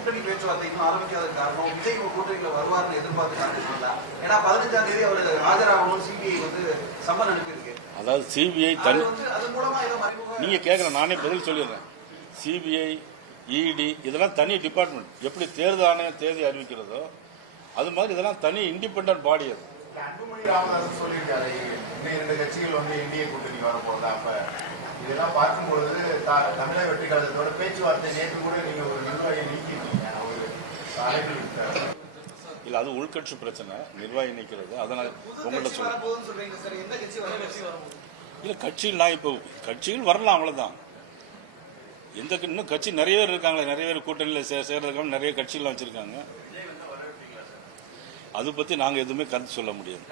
கூட்டணி பேச்சுவார்த்தை இன்னும் ஆரம்பிக்காத காரணம் விஜய் கூட்டணியில் வருவார்னு எதிர்பார்த்துக்காங்க. ஏன்னா 15ஆம் தேதி அவர் ஆஜராகணும் சிபிஐ வந்து சம்மன் அனுப்பியிருக்கு. அதாவது சிபிஐ அது மூலமா நீங்க கேட்கல, நானே பதில் சொல்லிடுறேன். சிபிஐ இடி இதெல்லாம் தனி டிபார்ட்மெண்ட். எப்படி தேர்தல் ஆணையம் தேதி அறிவிக்கிறதோ அது மாதிரி இதெல்லாம் தனி இண்டிபெண்டன்ட் பாடி. அது அன்புமணி ராமதாஸ் சொல்லியிருக்காரு, இன்னும் 2 கட்சிகள் வந்து இந்திய கூட்டணி வரப்போகுதா. அப்ப இதெல்லாம் பார்க்கும்பொழுது தமிழக வெற்றி கழகத்தோட பேச்சுவார்த்தை நேற்று கூட நீங்க ஒரு நிர்வாகியை நீக்கிருக்கீங்க, ஒரு அழைப்பு இல்ல, அது உள்கட்சி பிரச்சனை, நிர்வாகி நிற்கிறது. அதனால உங்கள்கிட்ட சொல்றேன் இல்ல, கட்சியில் நான் இப்போ கட்சிகள் வரலாம், அவ்வளவுதான். எந்த இன்னும் கட்சி நிறைய பேர் இருக்காங்க, நிறைய பேர் கூட்டணியில் சேர்றதுக்காக நிறைய கட்சிகள் வச்சிருக்காங்க. அது பத்தி நாங்க எதுவுமே கருத்து சொல்ல முடியாது.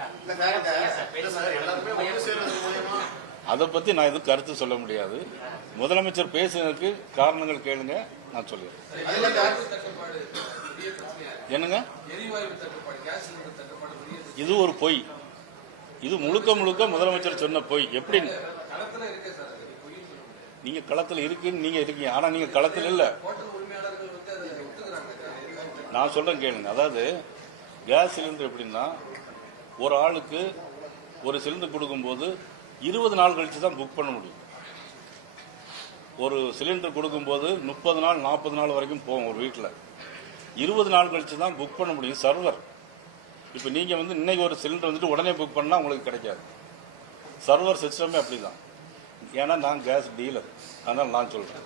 அதை பத்தி நான் எதுவும் கருத்து சொல்ல முடியாது. முதலமைச்சர் பேசுறதுக்கு காரணங்கள் கேளுங்க, நான் சொல்லுவேன். என்னங்க, இது ஒரு பொய். இது முழுக்க முழுக்க முதலமைச்சர் சொன்ன பொய். எப்படி நீங்க களத்தில் இருக்குன்னு நீங்க இருக்கீங்க, ஆனா நீங்க களத்தில் இல்ல. நான் சொல்றேன் கேளுங்க. அதாவது கேஸ் சிலிண்டர் எப்படின்னா, ஒரு ஆளுக்கு ஒரு சிலிண்டர் கொடுக்கும்போது 20 நாள் கழிச்சு தான் புக் பண்ண முடியும். ஒரு சிலிண்டர் கொடுக்கும்போது 30 நாள் 40 நாள் வரைக்கும் போகும் ஒரு வீட்டில். 20 நாள் கழிச்சு தான் புக் பண்ண முடியும் சர்வர். இப்போ நீங்க வந்து இன்னைக்கு ஒரு சிலிண்டர் வந்துட்டு உடனே புக் பண்ணா உங்களுக்கு கிடைக்காது. சர்வர் சிஸ்டமே அப்படிதான். ஏன்னா நான் கேஸ் டீலர், அதனால நான் சொல்றேன்.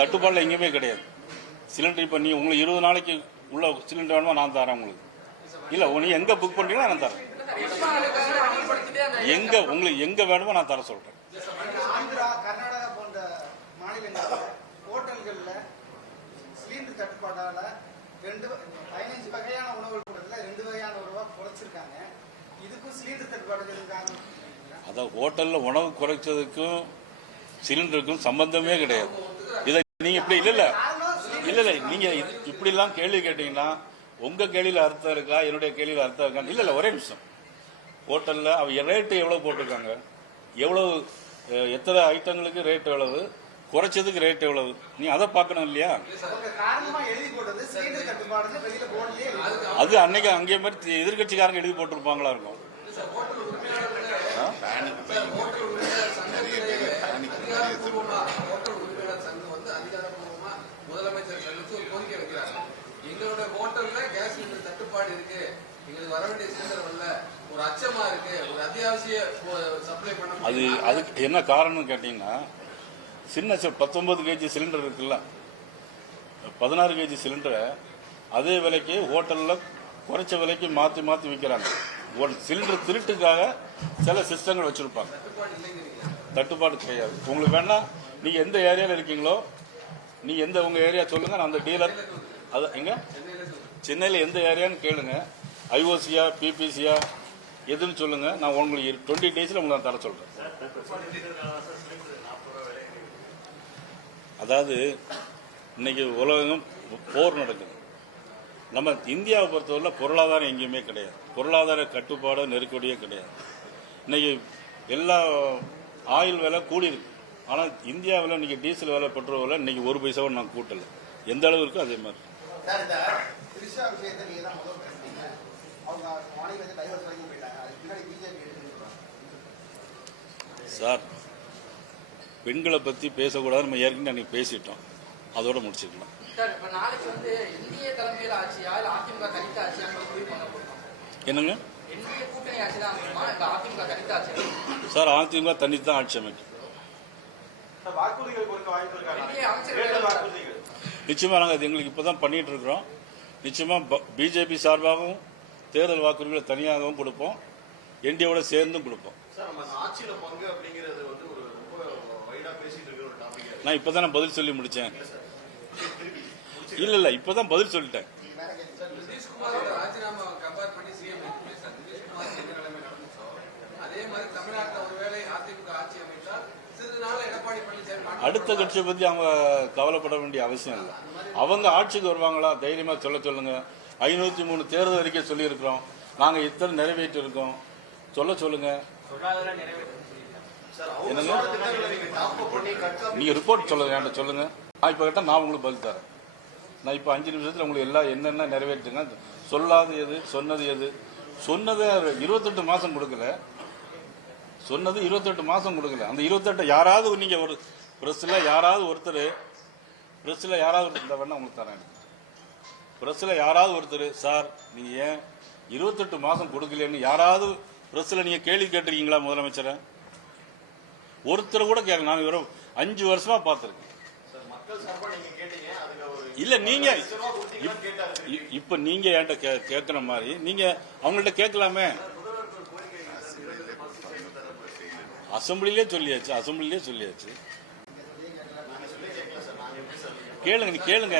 தட்டுப்பாடுல எங்கேயுமே கிடையாது. சிலிண்டர் இப்போ நீ உங்களுக்கு 20 நாளைக்கு உள்ள சிலிண்டர் வேணுமா, நான் தரேன் உங்களுக்கு. இல்ல, நீ எங்க புக் பண்றீங்களோ நான் தரேன். எங்க உங்களுக்கு எங்க வேணுமோ நான் தர சொல்றேன். ஆந்திரா, கர்நாடகா போன்ற மாநிலங்களில் ஹோட்டல்கள்ல சிலிண்டர் தட்டுப்பாடால 15 வகையான உணவுகள் கூடல 2 வகையான உணவா குறைச்சிருக்காங்க. இதுக்கும் சிலிண்டர் தட்டுப்பாடு இருக்காங்க. அதான் ஹோட்டல்ல உணவு குறைச்சதுக்கும் சிலிண்டருக்கும் சம்பந்தமே கிடையாது. இதை நீங்க இப்படி இல்ல நீங்க இப்படி எல்லாம் கேள்வி கேட்டீங்கன்னா உங்க கேள்வியில அர்த்தம் இருக்கா, என்னுடைய கேள்வியில அர்த்தம் இருக்கா? இல்ல ஒரே நிமிஷம். ஹோட்டல்ல அவங்க ரேட்டு எவ்வளவு போட்டிருக்காங்க, எவ்வளவு எத்தனை ஐட்டங்களுக்கு ரேட் எவ்வளவு, குறைச்சதுக்கு ரேட் எவ்வளவு, நீ அதை பார்க்கணும் இல்லையா? அது அன்னைக்கு அங்கே மாதிரி எதிர்கட்சிக்காரங்க எழுதி போட்டிருப்பாங்களா இருக்கும். முதலமைச்சர் கழிச்சு ஒரு கோரிக்கை வைக்கிறாங்க. எங்களோட ஹோட்டல்ல கேஸ் சிலிண்டர் தட்டுப்பாடு இருக்கு, எங்களுக்கு வர வேண்டிய சிலிண்டர் வரல, ஒரு அச்சமா இருக்கு, ஒரு அத்தியாவசிய சப்ளை பண்ண. அதுக்கு என்ன காரணம் கேட்டீங்கன்னா, சின்ன 19 கேஜி சிலிண்டர் இருக்குல்ல, 16 கேஜி சிலிண்டரை அதே விலைக்கு ஹோட்டல்ல குறைச்ச விலைக்கு மாத்தி மாத்தி விற்கிறாங்க. ஒரு சிலிண்டர் திருட்டுக்காக சில சிஸ்டங்கள் வச்சிருப்பாங்க. தட்டுப்பாடு கிடையாது. உங்களுக்கு வேணா நீங்க எந்த ஏரியால இருக்கீங்களோ, நீ உங்க ஏரியா சொல்லுங்க, நான் அந்த டீலர். அது எங்க சென்னையில எந்த ஏரியான்னு கேளுங்க, ஐஓசியா பிபிசியா எதுன்னு சொல்லுங்க, நான் உங்களுக்கு 20 டேஸ்ல உங்களுக்கு நான் தர சொல்றேன். அதாவது இன்னைக்கு உலகம் போர் நடக்குது. நம்ம இந்தியாவை பொறுத்தவரை பொருளாதாரம் எங்கேயுமே கிடையாது. பொருளாதார கட்டுப்பாடு நெருக்கடியே கிடையாது. இன்னைக்கு எல்லா ஆயில் விலை கூடி இருக்கு. ஆனால் இந்தியாவில் இன்னைக்கு டீசல் விலை, பெட்ரோல் விலை இன்னைக்கு 1 பைசாவும் நான் கூட்டல. எந்த அளவு இருக்கோ அதே மாதிரி. சார், பெண்களை பத்தி பேசக்கூடாது, நம்ம ஏற்கனவே அன்னைக்கு பேசிட்டோம், அதோட முடிச்சுக்கலாம். என்னங்க சார், அதிமுக தனித்து தான் ஆட்சி அமைக்கும். நிச்சயமா நாங்கள் எங்களுக்கு இப்பதான் பண்ணிட்டு இருக்கிறோம். நிச்சயமா பிஜேபி சார்பாகவும் தேர்தல் வாக்குறுதிகளை தனியாகவும் கொடுப்போம், என்டிஏவோட சேர்ந்தும் கொடுப்போம். நான் இப்பதான் பதில் சொல்லி முடிச்சேன். இல்ல இப்பதான் பதில் சொல்லிட்டேன். அடுத்த கட்சியை பத்தி அவங்க கவலைப்பட வேண்டிய அவசியம் இல்லை. அவங்க ஆட்சிக்கு வருவாங்களா, தைரியமா சொல்லுங்க. 503 தேர்தல் அறிக்கை சொல்லி இருக்கிறோம், நாங்க இத்தனை நிறைவேற்றி இருக்கோம், சொல்லுங்க. என்னங்க நீங்க ரிப்போர்ட் சொல்லுங்க, சொல்லுங்க. நான் இப்போ கேட்டால் நான் உங்களுக்கு பதில் தரேன். நான் இப்போ 5 நிமிஷத்தில் உங்களுக்கு எல்லாம் என்னென்ன நிறைவேற்றுங்க, சொல்லாது எது, சொன்னது எது. சொன்னதை 28 மாதம் கொடுக்கல, சொன்னது 28 மாதம் கொடுக்கல. அந்த 28 யாராவது நீங்கள் ஒரு ப்ரெஸ்ஸில் யாராவது ஒருத்தர் இந்த வேணா உங்களுக்கு தரேன். ப்ரெஸ்ஸில் யாராவது ஒருத்தர் சார் நீங்கள் ஏன் 28 மாதம் கொடுக்கலன்னு யாராவது ப்ரெஸ்ஸில் நீங்கள் கேள்வி கேட்டிருக்கீங்களா முதலமைச்சரை? ஒருத்தர் கூட கேட்கல. நான் வெறும் 5 வருஷமா பார்த்துருக்கேன். இல்ல நீங்க இப்ப நீங்க என்கிட்ட கேட்கிற மாதிரி நீங்க அவங்கள்ட்ட கேட்கலாமே. அசம்பிளிலே சொல்லியாச்சு. கேளுங்க, நீ கேளுங்க.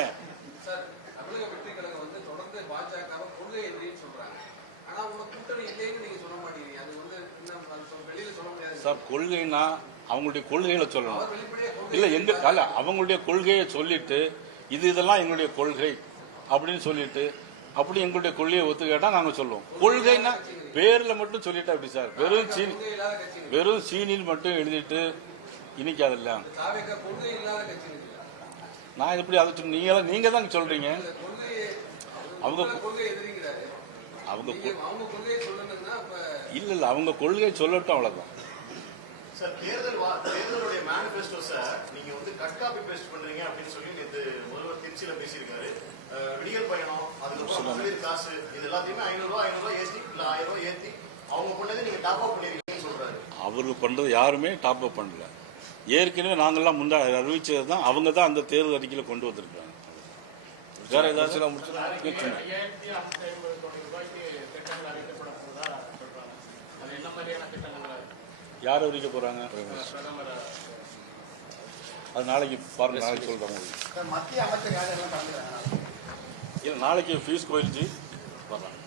சார், தமிழக வெற்றி கழகம் வந்து தொடர்ந்து பாஜகவை கொள்கை எதிரின்னு சொல்றாங்க. ஆனா உங்க கூட்டணி இல்லைன்னு நீங்க சொல்ல மாட்டேங்கிறீங்க. அது வந்து வெளியில சொல்ல முடியாது சார். கொள்கைனா அவங்களுடைய கொள்கைகளை சொல்லணும். அவர் வெளிப்படையா இல்ல எங்க அல்ல, அவங்களுடைய கொள்கையை சொல்லிட்டு இதெல்லாம் எங்களுடைய கொள்கை அப்படின்னு சொல்லிட்டு அப்படி எங்களுடைய கொள்கையை ஒத்துக்கிட்டா நாங்க சொல்லுவோம். கொள்கைன்னா பேர்ல மட்டும் சொல்லிட்டா அப்படி சார். வெறும் சீனில் மட்டும் எழுதிட்டு இனிக்காதுல்ல. கொள்கை இல்லாத கட்சி நான் எப்படி அதை நீங்க தான் சொல்றீங்க. அவங்க இல்ல அவங்க கொள்கையை சொல்லட்டும், அவ்வளவுதான். சார், தேர்தலுடைய மேனிபெஸ்டோ சார் நீங்க வந்து கட் காப்பி பேஸ்ட் பண்றீங்க அப்படின்னு சொல்லி நேற்று முதல்வர் திருச்சியில பேசியிருக்காரு. விடியல் பயணம், அதுக்கப்புறம் மகளிர் காசு, இது எல்லாத்தையுமே 500 ஏற்றி இல்ல 1000 ஏற்றி அவங்க பண்ணதை நீங்க டாப் அப் பண்ணிருக்கீங்கன்னு சொல்றாரு. அவரு பண்றது யாருமே டாப் அப் பண்ணல. ஏற்கனவே நாங்கெல்லாம் முன்னாடி அறிவிச்சது தான். அவங்க தான் அந்த தேர்தல் அறிக்கையில கொண்டு வந்திருக்காங்க. வேற ஏதாச்சும் யார் அறிவிக்க போறாங்க? அது நாளைக்கு பாருங்க, நாளைக்கு சொல்றேன். மத்திய அமைச்சர் இல்ல நாளைக்கு ஃபீஸ் போயிடுச்சு வர்றாங்க.